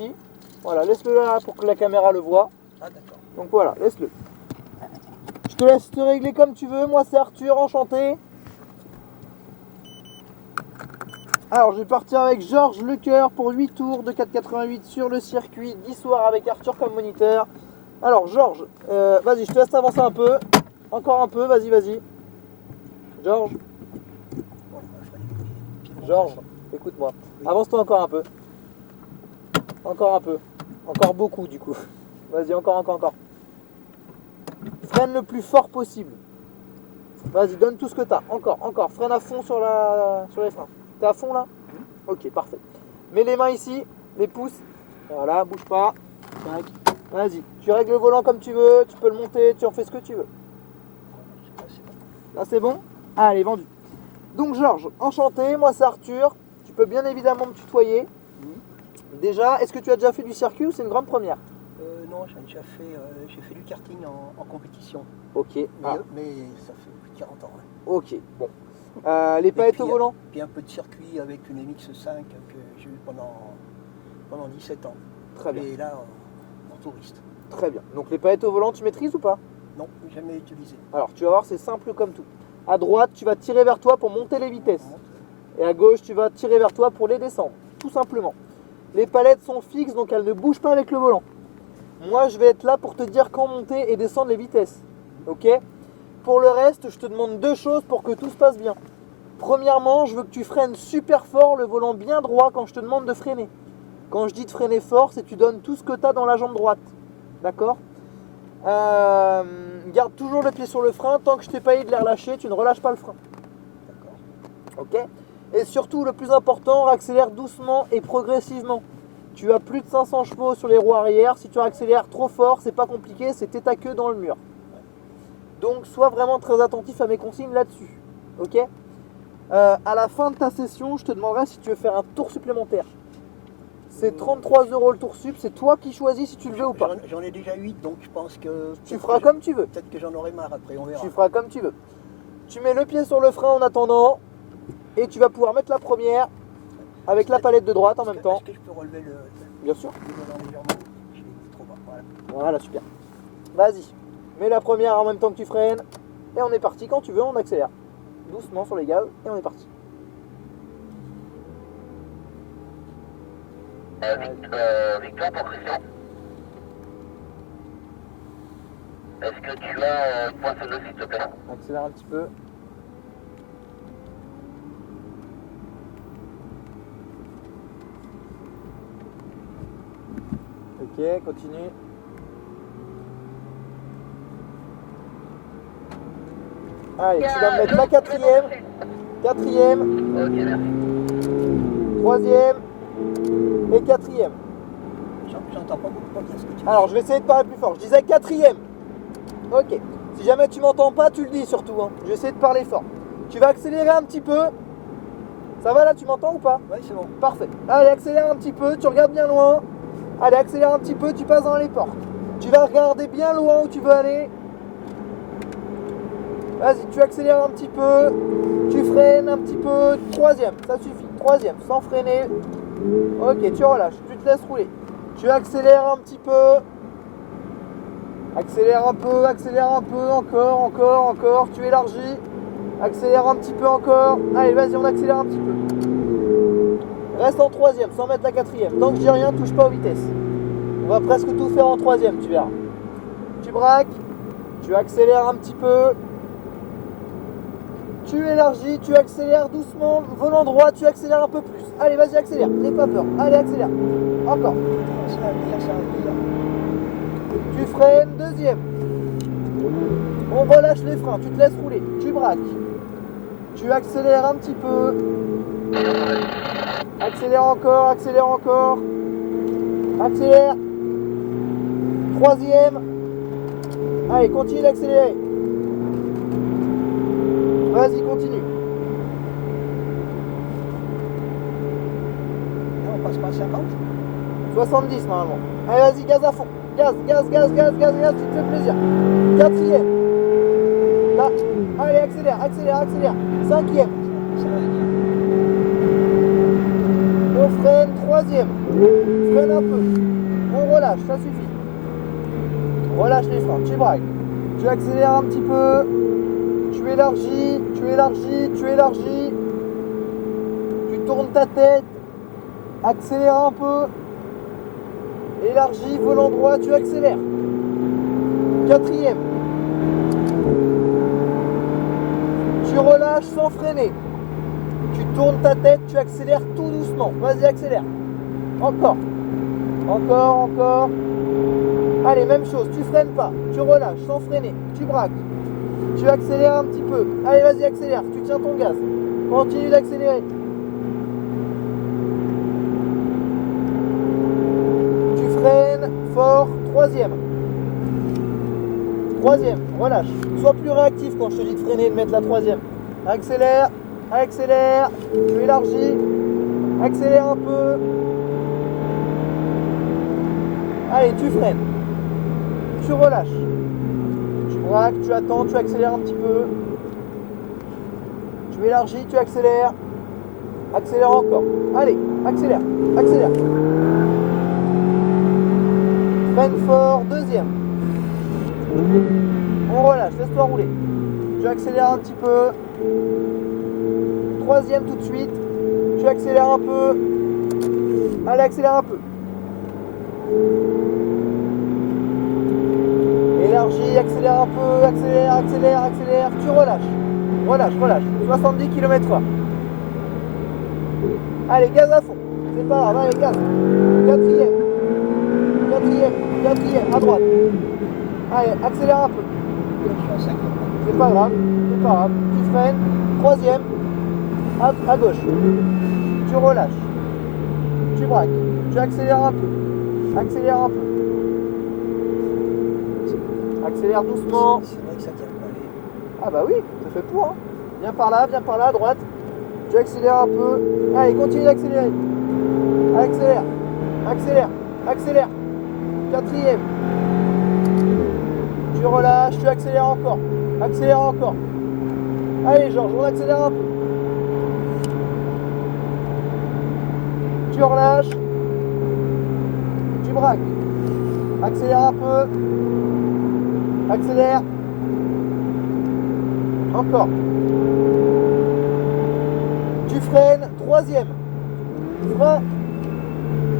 parti. Voilà, laisse-le là pour que la caméra le voit. Ah d'accord. Donc voilà, laisse-le. Je te laisse te régler comme tu veux. Moi, c'est Arthur, enchanté. Alors, je vais partir avec Georges Lecoeur pour 8 tours de 4,88 sur le circuit d'Issoire avec Arthur comme moniteur. Alors, Georges, vas-y, je te laisse avancer un peu. Encore un peu, vas-y. Georges. Georges, écoute-moi. Avance-toi encore un peu. Encore un peu. Encore beaucoup, du coup. Vas-y, encore. Freine le plus fort possible. Vas-y, donne tout ce que tu as. Encore. Freine à fond sur les freins. T'es à fond là? Ok, parfait. Mets les mains ici, les pouces. Voilà, bouge pas. Tac. Vas-y, tu règles le volant comme tu veux, tu peux le monter, tu en fais ce que tu veux. Là c'est bon? Allez, vendu. Donc Georges, enchanté, moi c'est Arthur. Tu peux bien évidemment me tutoyer. Déjà, est-ce que tu as déjà fait du circuit ou c'est une grande première? Non, j'ai fait du karting en compétition. Ok. Mais ça fait plus de 40 ans. Ouais. Ok, bon. Les palettes au volant? Puis un peu de circuit avec une MX5 que j'ai eu pendant 17 ans. Très bien. Et là, en touriste. Très bien. Donc les palettes au volant, tu maîtrises ou pas? Non, jamais utilisé. Alors tu vas voir, c'est simple comme tout. À droite, tu vas tirer vers toi pour monter les vitesses. Et à gauche, tu vas tirer vers toi pour les descendre. Tout simplement. Les palettes sont fixes, donc elles ne bougent pas avec le volant. Moi, je vais être là pour te dire quand monter et descendre les vitesses. Ok? Pour le reste, je te demande deux choses pour que tout se passe bien. Premièrement, je veux que tu freines super fort, le volant bien droit quand je te demande de freiner. Quand je dis de freiner fort, c'est que tu donnes tout ce que tu as dans la jambe droite. D'accord? Garde toujours le pied sur le frein. Tant que je t'ai pas dit de les relâcher, tu ne relâches pas le frein. D'accord? Ok? Et surtout, le plus important, accélère doucement et progressivement. Tu as plus de 500 chevaux sur les roues arrière. Si tu accélères trop fort, c'est pas compliqué, c'est ta queue dans le mur. Donc, sois vraiment très attentif à mes consignes là-dessus. Ok? À la fin de ta session, je te demanderai si tu veux faire un tour supplémentaire. C'est 33 € le tour sup, c'est toi qui choisis si tu le veux ou pas. J'en ai déjà 8, donc je pense que... Tu feras comme tu veux. Peut-être que j'en aurai marre après, on verra. Tu feras comme tu veux. Tu mets le pied sur le frein en attendant et tu vas pouvoir mettre la première avec la palette de droite en même temps. Est-ce que je peux relever le... Bien sûr. Le volant légèrement? Je l'ai mis trop bas, voilà. Voilà, super. Vas-y, mets la première en même temps que tu freines et on est parti. Quand tu veux, on accélère. Doucement sur les gaz et on est parti. Victoire pour Christian. Est-ce que tu as une poinçonneuse s'il te plaît? Accélère un petit peu. Ok, continue. Allez, tu vas me mettre la quatrième. Quatrième. Ok, merci. Troisième. Et quatrième. J'entends pas beaucoup bien ce que tu dis. Alors, je vais essayer de parler plus fort. Je disais quatrième. Ok. Si jamais tu m'entends pas, tu le dis surtout. Hein. Je vais essayer de parler fort. Tu vas accélérer un petit peu. Ça va là, tu m'entends ou pas? Oui, c'est bon. Parfait. Allez, accélère un petit peu. Tu regardes bien loin. Allez, accélère un petit peu. Tu passes dans les portes. Tu vas regarder bien loin où tu veux aller. Vas-y, tu accélères un petit peu. Tu freines un petit peu. Troisième, ça suffit. Troisième, sans freiner. Ok, tu relâches. Tu te laisses rouler. Tu accélères un petit peu. Accélère un peu, encore. Tu élargis. Accélère un petit peu encore. Allez, vas-y, on accélère un petit peu. Reste en troisième, sans mettre la quatrième. Tant que je dis rien, touche pas aux vitesses. On va presque tout faire en troisième, tu verras. Tu braques. Tu accélères un petit peu. Tu élargis, tu accélères doucement. Volant droit, tu accélères un peu plus. Allez, vas-y, accélère. N'aie pas peur. Allez, accélère. Encore. Ça va venir. Tu freines, deuxième. On relâche les freins, tu te laisses rouler. Tu braques. Tu accélères un petit peu. Accélère encore. Accélère. Troisième. Allez, continue d'accélérer. Vas-y, continue. Là, on passe pas à 50? 70 normalement. Allez, vas-y, gaz à fond. Gaz, tu te fais plaisir. Quatrième. Là. Allez, accélère. Cinquième. Ça va venir. On freine. Troisième. Freine un peu. On relâche, ça suffit. Relâche les freins, tu braques. Tu accélères un petit peu. Tu élargis, tu élargis, tu élargis. Tu tournes ta tête. Accélère un peu. Élargis, volant droit, tu accélères. Quatrième. Tu relâches sans freiner. Tu tournes ta tête, tu accélères tout doucement. Vas-y, accélère. Encore. Encore, encore. Allez, même chose, tu freines pas. Tu relâches sans freiner. Tu braques. Tu accélères un petit peu. Allez, vas-y, accélère. Tu tiens ton gaz. Continue d'accélérer. Tu freines fort. Troisième. Troisième, relâche. Sois plus réactif quand je te dis de freiner et de mettre la troisième. Accélère, accélère. Tu élargis. Accélère un peu. Allez, tu freines. Tu relâches. Tu braques, tu attends, tu accélères un petit peu. Tu élargis, tu accélères. Accélère encore. Allez, accélère, accélère. Freine fort, deuxième. On relâche, laisse-toi rouler. Tu accélères un petit peu. Troisième tout de suite. Tu accélères un peu. Allez, accélère un peu. Élargis, accélère un peu, accélère, accélère, accélère. Tu relâches. Relâche, relâche. 70 km/h. Allez, gaz à fond. C'est pas grave, allez, gaz. Quatrième. Quatrième, quatrième, à droite. Allez, accélère un peu. C'est pas grave, c'est pas grave. Tu freines. Troisième. À gauche. Tu relâches. Tu braques. Tu accélères un peu. Accélère un peu. Accélère doucement. C'est vrai que ça tient pas les... Ah bah oui, ça fait pour. Hein. Viens par là, à droite. Tu accélères un peu. Allez, continue d'accélérer. Accélère. Accélère. Accélère. Quatrième. Tu relâches, tu accélères encore. Accélère encore. Allez Georges, on accélère un peu. Tu relâches. Tu braques. Accélère un peu. Accélère. Encore. Tu freines. Troisième. Frein.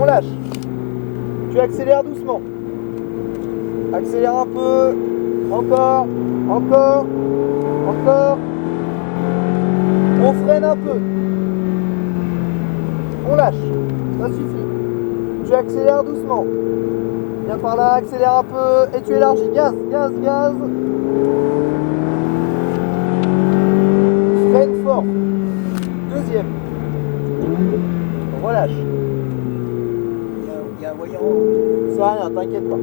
On lâche. Tu accélères doucement. Accélère un peu. Encore. Encore. Encore. On freine un peu. On lâche. Ça suffit. Tu accélères doucement. Viens par là, accélère un peu et tu élargis. Gaz, gaz, gaz. Freine fort. Deuxième. Relâche. Il y a un voyant. Ça rien, t'inquiète pas.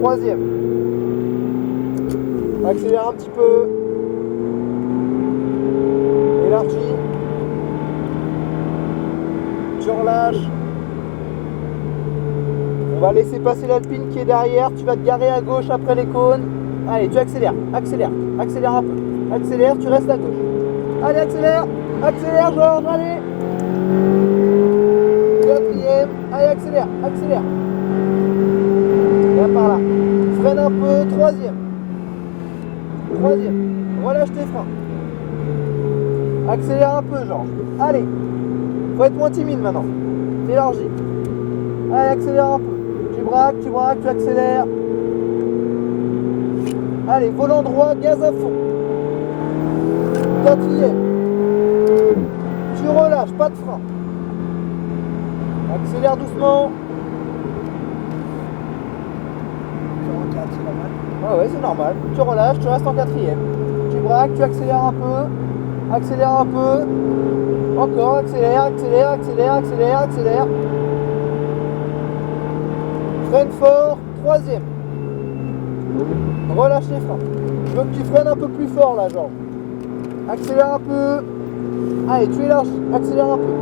Troisième. Accélère un petit peu. Élargis. Tu relâches. On va laisser passer l'Alpine qui est derrière. Tu vas te garer à gauche après les cônes. Allez, tu accélères, accélère, accélère un peu. Accélère, tu restes à gauche. Allez, accélère, accélère Georges, allez. Quatrième, allez, accélère, accélère. Viens par là. Freine un peu, troisième. Troisième, relâche tes freins. Accélère un peu Georges. Allez, faut être moins timide maintenant. Élargis. Allez, accélère un peu. Tu braques, tu accélères. Allez, volant droit, gaz à fond. Quatrième. Tu relâches, pas de frein. Accélère doucement. 44, c'est normal. Ah ouais, c'est normal. Tu relâches, tu restes en quatrième. Tu braques, tu accélères un peu. Accélère un peu. Encore, accélère, accélère, accélère, accélère, accélère. Freine fort, troisième. Relâche les freins. Je veux que tu freines un peu plus fort là, genre. Accélère un peu. Allez, tu élargis, accélère un peu.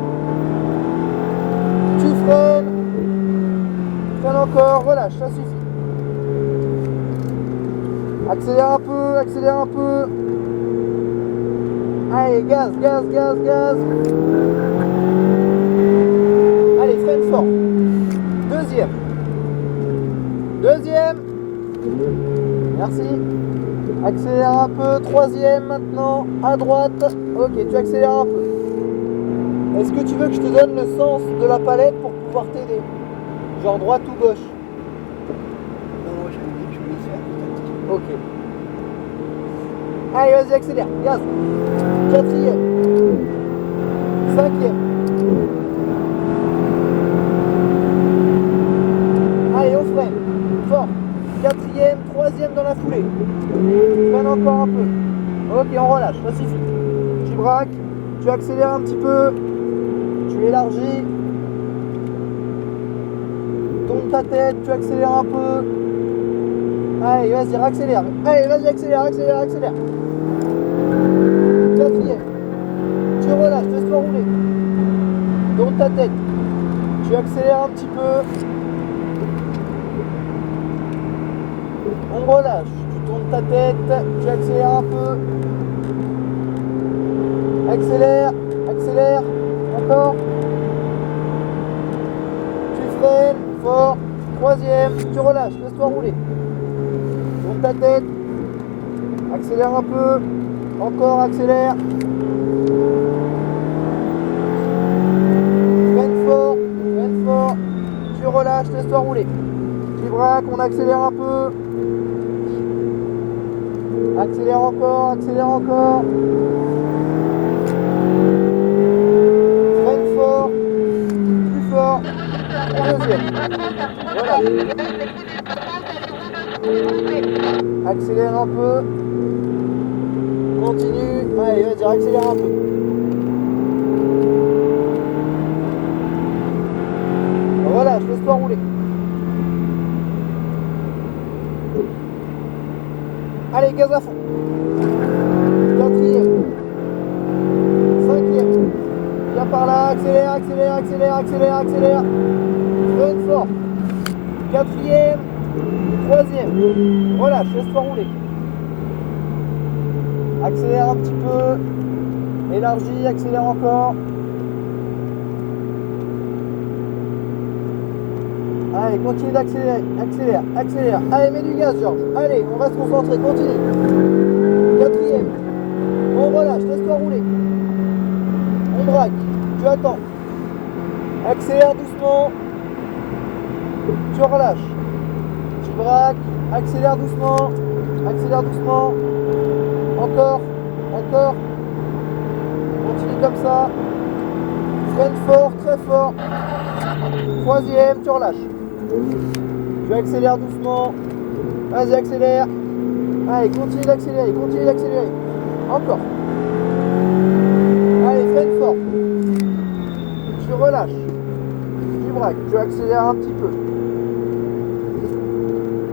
Tu freines. Freine encore, relâche, ça suffit. Accélère un peu, accélère un peu. Allez, gaz, gaz, gaz, gaz. Allez, freine freine fort. Deuxième. Deuxième. Merci. Accélère un peu. Troisième maintenant. À droite. Ok, tu accélères un peu. Est-ce que tu veux que je te donne le sens de la palette pour pouvoir t'aider? Genre droite ou gauche? Non, je vais les faire petit à Ok. Allez, vas-y, accélère. Gaz. Quatrième. Cinquième. Allez, on freine. Fort. Quatrième, troisième dans la foulée. Freine encore un peu. Ok, on relâche, ça suffit. Tu braques, tu accélères un petit peu. Tu élargis. Tourne ta tête, tu accélères un peu. Allez, vas-y, accélère. Allez, vas-y, accélère, accélère, accélère. Quatrième. Tu relâches, laisse-toi rouler. Tourne ta tête. Tu accélères un petit peu. On relâche. Tu tournes ta tête. Tu accélères un peu. Accélère. Accélère. Encore. Tu freines. Fort. Troisième. Tu relâches. Laisse-toi rouler. Tourne ta tête. Accélère un peu. Encore. Accélère. Freine fort, tu relâches, laisse-toi rouler. Tu braques, on accélère un peu. Accélère encore, accélère encore. Freine fort, plus fort. Deuxième. Voilà. Accélère un peu. Continue. Allez, vas-y, accélère un peu. Voilà, je laisse-toi rouler. Allez, gaz à fond. Quatrième. Cinquième. Viens par là, accélère, accélère, accélère, accélère, accélère. Freine fort. Quatrième. Troisième. Relâche, laisse-toi rouler. Accélère un petit peu. Élargis, accélère encore. Allez, continue d'accélérer, accélère, accélère. Allez, mets du gaz, Georges. Allez, on reste concentré, continue. Quatrième. On relâche, laisse-toi rouler. On braque, tu attends. Accélère doucement. Tu relâches. Tu braques, accélère doucement. Accélère doucement. Encore, encore. Continue comme ça. Freine fort, très fort. Troisième, tu relâches. Tu accélères doucement. Vas-y, accélère. Allez, continue d'accélérer, continue d'accélérer. Encore. Allez, freine fort. Tu relâches. Tu braques, tu accélères un petit peu.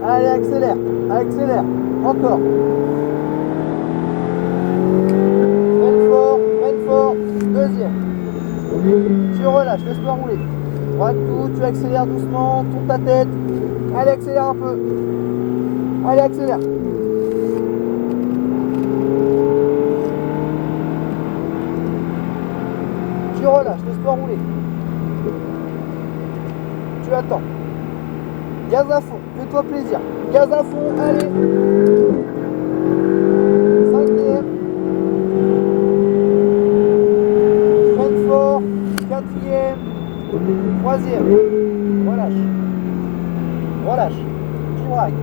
Allez, accélère, accélère. Encore. Freine fort. Deuxième. Tu relâches, laisse-toi rouler. Braque tout, tu accélères doucement, tourne ta tête. Allez, accélère un peu. Allez, accélère. Tu relâches, laisse-toi rouler. Tu attends. Gaz à fond, fais-toi plaisir. Gaz à fond, allez. Cinquième. Freine fort. Quatrième. Troisième. Relâche. Relâche. Tu braques.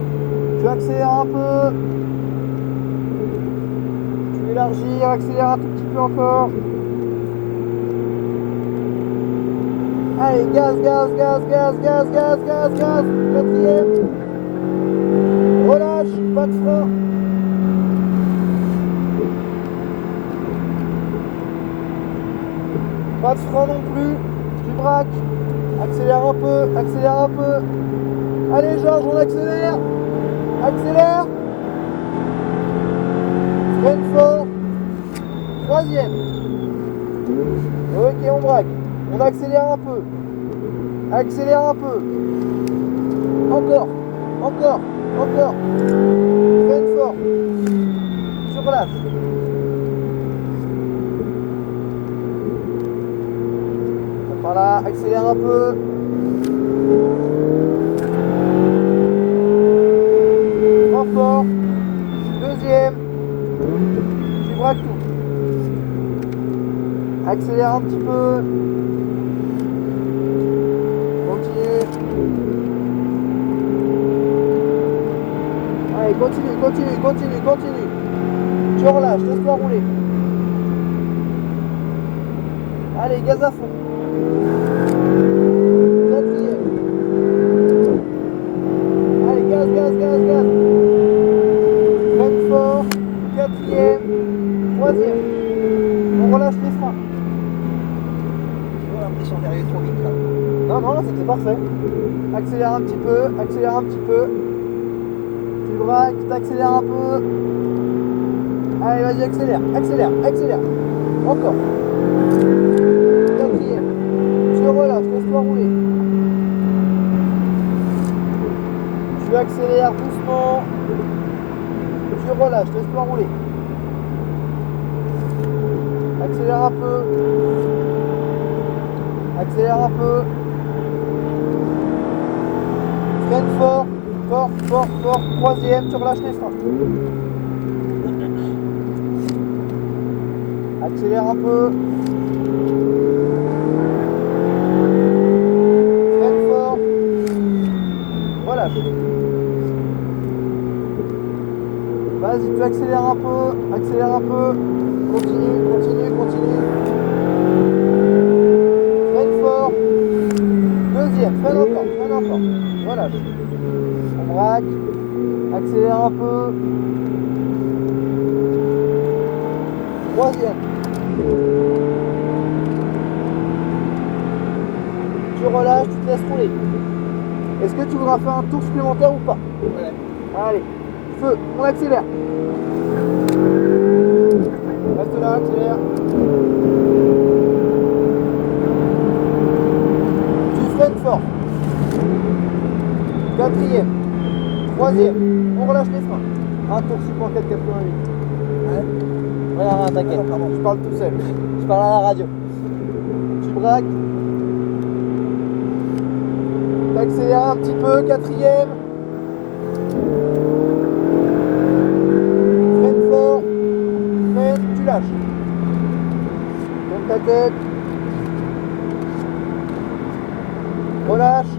Tu accélères un peu. Tu élargis, accélère un tout petit peu encore. Allez, gaz, gaz, gaz, gaz, gaz, gaz, gaz, gaz. Quatrième. Relâche, pas de frein. Pas de frein non plus. Tu braques. Accélère un peu, accélère un peu. Allez Georges, on accélère. Accélère. Freine fort. Troisième. Ok, on braque. On accélère un peu. Accélère un peu. Encore. Encore. Encore. Freine fort. Tu relâches. Voilà, accélère un peu. Moins fort. Deuxième. Tu braques tout. Accélère un petit peu. Continue. Allez, continue. Tu relâches, laisse-toi rouler. Allez, gaz à fond. Quatrième. Allez, gaz. Freine fort. Quatrième. Troisième. On relâche les freins. J'ai l'impression d'arriver trop vite là. Non, là c'était parfait. Accélère un petit peu. Tu braques, t'accélères un peu. Allez, vas-y, accélère. Encore. Quatrième. Tu relâches, laisse-toi rouler. Tu accélères doucement. Tu relâches, laisse-toi rouler. Accélère un peu. Freine fort. Troisième, tu relâches les freins. Accélère un peu. Freine fort. Relâche. Vas-y, tu accélères un peu. Continue. Freine fort. Deuxième, freine encore. Relâche. On braque. Accélère un peu. Troisième. Tu relâches, tu te laisses rouler. Est-ce que tu voudras faire un tour supplémentaire ou pas? Ouais. Allez, feu, on accélère. Reste là, accélère. Tu freines fort. Quatrième. Troisième. On relâche les freins. Un tour support 4,88. Ouais. Regarde, t'inquiète, Ah, pardon. je parle tout seul. Je parle à la radio. Tu braques. T'accélères un petit peu, quatrième. Freine fort. Freine, tu lâches. Tourne ta tête. Relâche.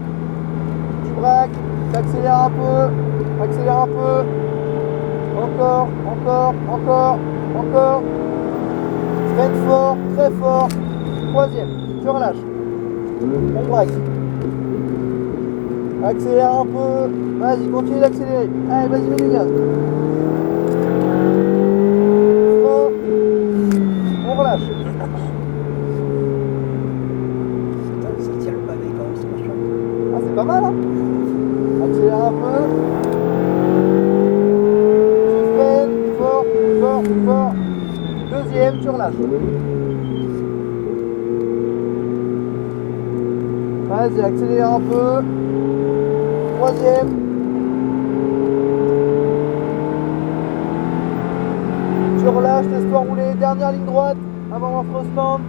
Tu braques. T'accélères un peu. Encore. Freine fort, très fort. Troisième, tu relâches. On braque. Accélère un peu. Vas-y, continue d'accélérer. Allez, vas-y, mets du gaz. Frein. On relâche. Ça tient le pavé quand même, c'est vachement. Ah, c'est pas mal, hein? Accélère un peu. Tu freines, fort. Deuxième, tu relâches. Vas-y, accélère un peu. Troisième. Tu relâches, laisse-toi rouler. Dernière ligne droite avant d'entrer au stand.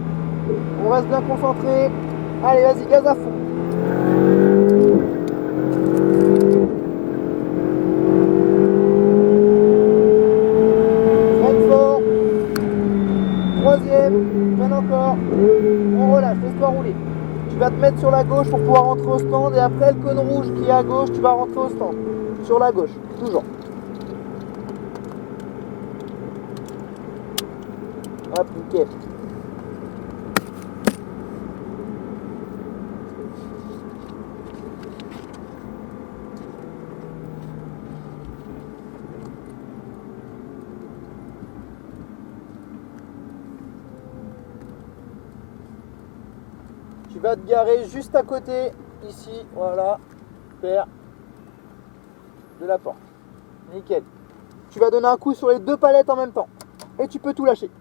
On reste bien concentré. Allez, vas-y, gaz à fond. Freine fort. Troisième. Freine encore. On relâche, laisse-toi rouler. Tu vas te mettre sur la gauche pour pouvoir rentrer au stand et après le cône rouge qui est à gauche, tu vas rentrer au stand. Sur la gauche, toujours. Hop, nickel. Tu vas te garer juste à côté, ici, voilà, super, de la porte. Nickel. Tu vas donner un coup sur les deux palettes en même temps. Et tu peux tout lâcher.